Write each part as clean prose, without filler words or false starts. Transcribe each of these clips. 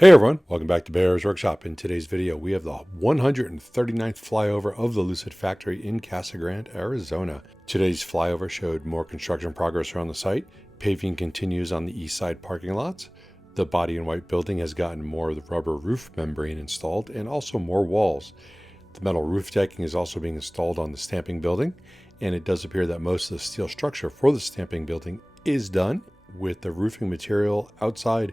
Hey everyone, welcome back to Bear's Workshop. In today's video, we have the 139th flyover of the Lucid factory in Casa Grande, Arizona. Today's flyover showed more construction progress around the site. Paving continues on the east side parking lots. The body in white building has gotten more of the rubber roof membrane installed and also more walls. The metal roof decking is also being installed on the stamping building, and it does appear that most of the steel structure for the stamping building is done, with the roofing material outside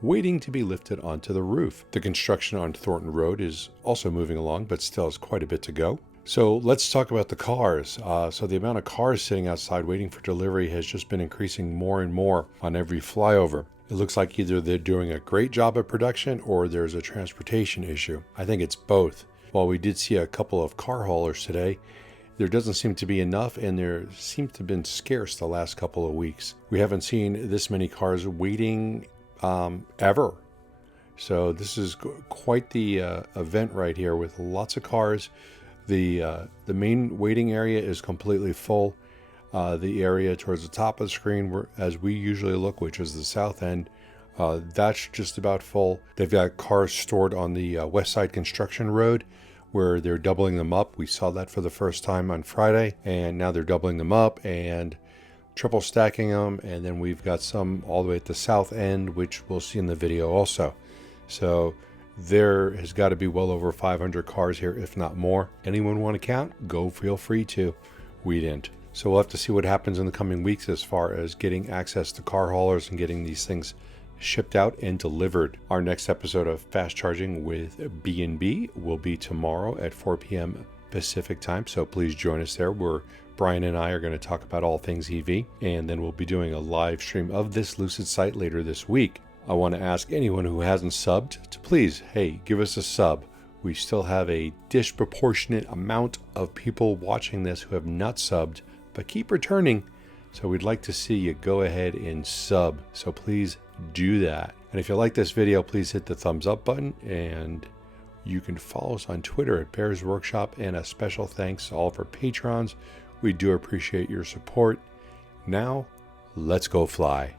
waiting to be lifted onto the roof. The construction on Thornton Road is also moving along, but still has quite a bit to go. So let's talk about the cars. So the amount of cars sitting outside waiting for delivery has just been increasing more and more on every flyover. It looks like either they're doing a great job at production or there's a transportation issue. I think it's both. While we did see a couple of car haulers today, there doesn't seem to be enough, and there seems to have been scarce the last couple of weeks. We haven't seen this many cars waiting ever. So this is quite the event right here with lots of cars. The main waiting area is completely full. The area towards the top of the screen, as we usually look, which is the south end, that's just about full. They've got cars stored on the west side construction road where they're doubling them up. We saw that for the first time on Friday, and now they're doubling them up and triple stacking them, and then we've got some all the way at the south end, which we'll see in the video also. So there has got to be well over 500 cars here, if not more. Anyone want to count? Go, feel free to. We didn't. So we'll have to see what happens in the coming weeks as far as getting access to car haulers and getting these things shipped out and delivered. Our next episode of Fast Charging with B&B will be tomorrow at 4 p.m. Pacific time, so please join us there. Brian and I are going to talk about all things EV, and then we'll be doing a live stream of this Lucid site later this week. I want to ask anyone who hasn't subbed to please, give us a sub. We still have a disproportionate amount of people watching this who have not subbed, but keep returning. So we'd like to see you go ahead and sub. So please do that. And if you like this video, please hit the thumbs up button, and you can follow us on Twitter at Bears Workshop, and a special thanks to all of our patrons. We do appreciate your support. Now, let's go fly.